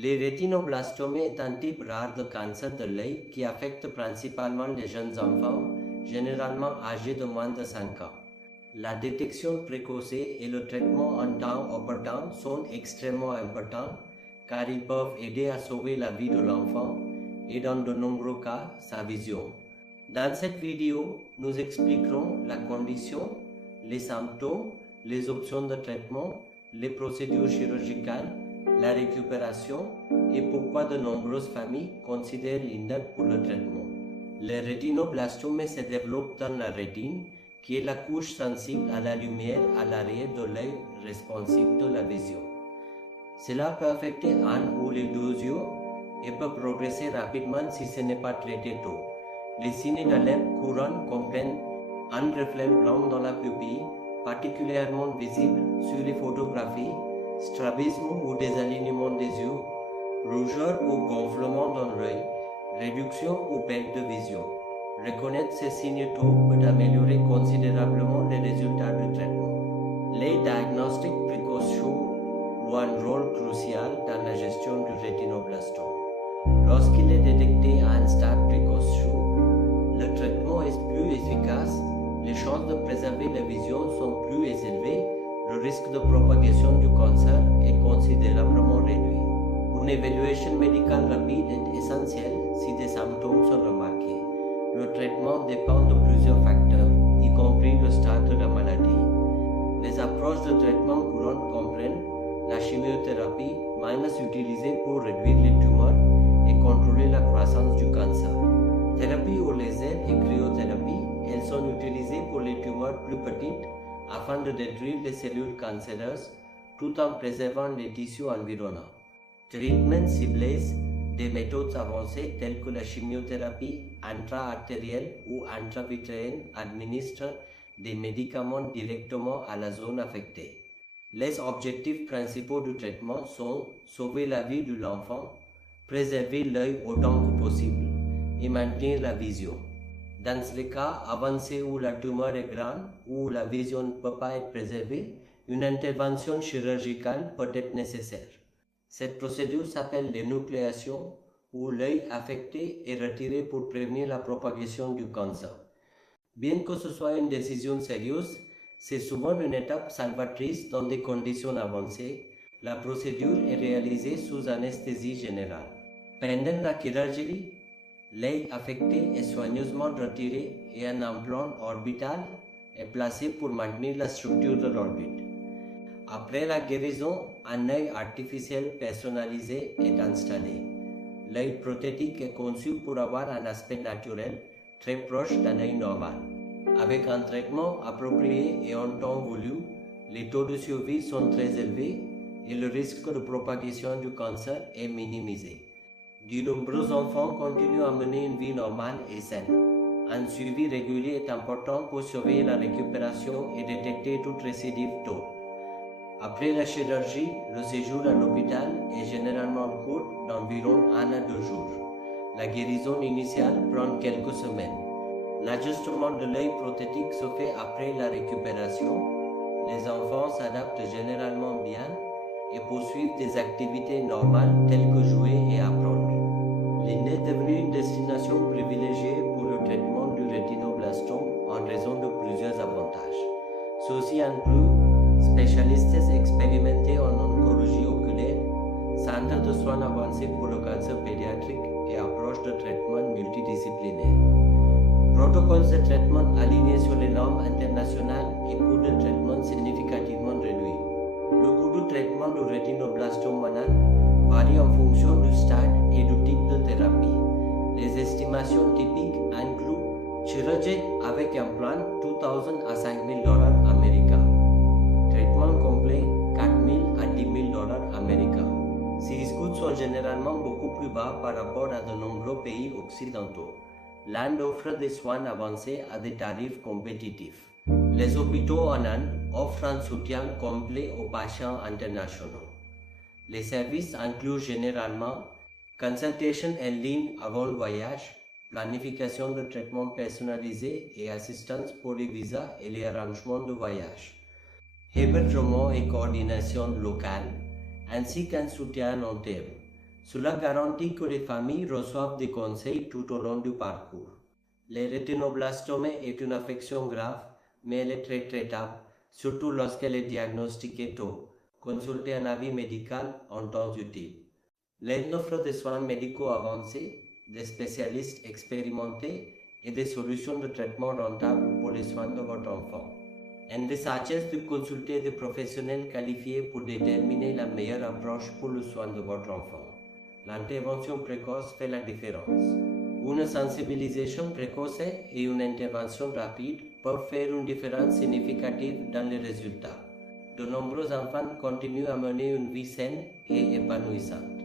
Les rétinoblastomes est un type rare de cancer de l'œil qui affecte principalement les jeunes enfants, généralement âgés de moins de 5 ans. La détection précoce et le traitement en temps opportun sont extrêmement importants car ils peuvent aider à sauver la vie de l'enfant et dans de nombreux cas, sa vision. Dans cette vidéo, nous expliquerons la condition, les symptômes, les options de traitement, les procédures chirurgicales, la récupération et pourquoi de nombreuses familles considèrent l'INDEP pour le traitement. Le rétinoblastome se développe dans la rétine, qui est la couche sensible à la lumière à l'arrière de l'œil responsif de la vision. Cela peut affecter un ou les deux yeux et peut progresser rapidement si ce n'est pas traité tôt. Les signes d'alerte courants comprennent un reflet blanc dans la pupille, particulièrement visible sur les photographies, strabisme ou désalignement des yeux, rougeur ou gonflement dans l'œil, réduction ou perte de vision. Reconnaître ces signes tôt peut améliorer considérablement les résultats du traitement. Les diagnostics précoces jouent un rôle crucial dans la gestion du rétinoblastome. Lorsqu'il est détecté à un stade précoce, le traitement est plus efficace, les chances de préserver la vision sont plus élevées, le risque de propagation du cancer est considérablement réduit. Une évaluation médicale rapide est essentielle si des symptômes sont remarqués. Le traitement dépend de plusieurs facteurs, y compris le stade de la maladie. Les approches de traitement courantes comprennent la chimiothérapie, utilisée pour réduire les tumeurs et contrôler la croissance du cancer. Thérapie au laser et cryothérapie, elles sont utilisées pour les tumeurs plus petites afin de détruire les cellules cancéreuses tout en préservant les tissus environnants. Traitements ciblés, des méthodes avancées telles que la chimiothérapie intra-artérielle ou intravitréenne administrent des médicaments directement à la zone affectée. Les objectifs principaux du traitement sont sauver la vie de l'enfant, préserver l'œil autant que possible et maintenir la vision. Dans les cas avancés où la tumeur est grande ou la vision ne peut pas être préservée, une intervention chirurgicale peut être nécessaire. Cette procédure s'appelle l'énucléation, où l'œil affecté est retiré pour prévenir la propagation du cancer. Bien que ce soit une décision sérieuse, c'est souvent une étape salvatrice dans des conditions avancées. La procédure est réalisée sous anesthésie générale. Pendant la chirurgie, l'œil affecté est soigneusement retiré et un implant orbital est placé pour maintenir la structure de l'orbite. Après la guérison, un œil artificiel personnalisé est installé. L'œil prothétique est conçu pour avoir un aspect naturel, très proche d'un œil normal. Avec un traitement approprié et en temps voulu, les taux de survie sont très élevés et le risque de propagation du cancer est minimisé. De nombreux enfants continuent à mener une vie normale et saine. Un suivi régulier est important pour surveiller la récupération et détecter toute récidive tôt. Après la chirurgie, le séjour à l'hôpital est généralement court, d'environ 1 à 2 jours. La guérison initiale prend quelques semaines. L'ajustement de l'œil prothétique se fait après la récupération. Les enfants s'adaptent généralement bien et poursuivent des activités normales telles que jouer et apprendre. L'Inde est devenue une destination privilégiée pour le traitement du rétinoblastome en raison de plusieurs avantages. Ceci inclut spécialistes expérimentés en oncologie oculaire, centres de soins avancés pour le cancer pédiatrique et approches de traitement multidisciplinaires. Protocoles de traitement alignés sur les normes internationales et coûts de traitement significativement réduits. Le coût de traitement du rétinoblastome varie en fonction du stade et du type de thérapie. Les estimations typiques incluent chirurgie avec implant $2,000 à $5,000 américains. Traitement complet $4,000 à $10,000 américains. Ces coûts sont généralement beaucoup plus bas par rapport à de nombreux pays occidentaux. L'Inde offre des soins avancés à des tarifs compétitifs. Les hôpitaux en Inde offrent un soutien complet aux patients internationaux. Les services incluent généralement consultation en ligne avant le voyage, planification de traitement personnalisé et assistance pour les visas et les arrangements de voyage. Hébergement et coordination locale, ainsi qu'un soutien long terme. Cela garantit que les familles reçoivent des conseils tout au long du parcours. Les rétinoblastomes est une affection grave, mais elle est très traitable, surtout lorsqu'elle est diagnostiquée tôt. Consultez un avis médical en temps utile. Elle offre des soins médicaux avancés, des spécialistes expérimentés et des solutions de traitement rentables pour les soins de votre enfant. Elle s'agit de consulter des professionnels qualifiés pour déterminer la meilleure approche pour le soin de votre enfant. L'intervention précoce fait la différence. Une sensibilisation précoce et une intervention rapide peuvent faire une différence significative dans les résultats. De nombreux enfants continuent à mener une vie saine et épanouissante.